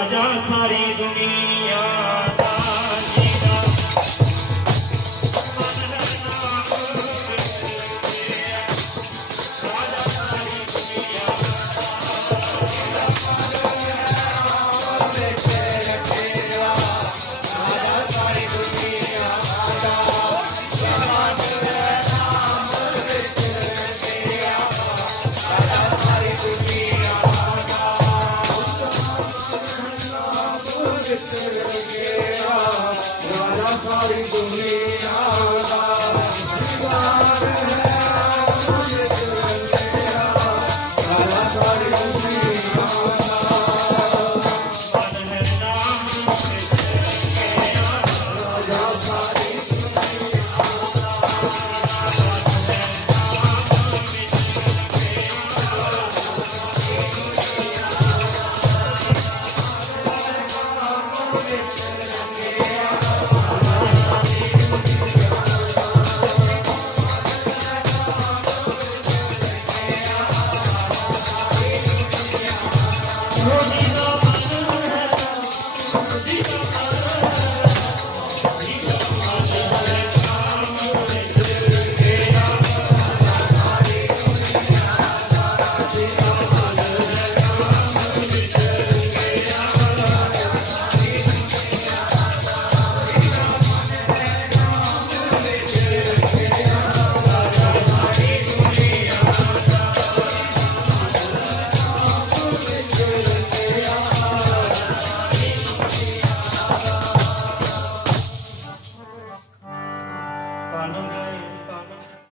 राजा सारी दुनिया कृष्ण लगे राधा सारी दुनिया ਹੋਲੀ ਦਾ ਮਨ ਹੈ ਤਾਂ ਹੋਲੀ ਦਾ 反正该有反正。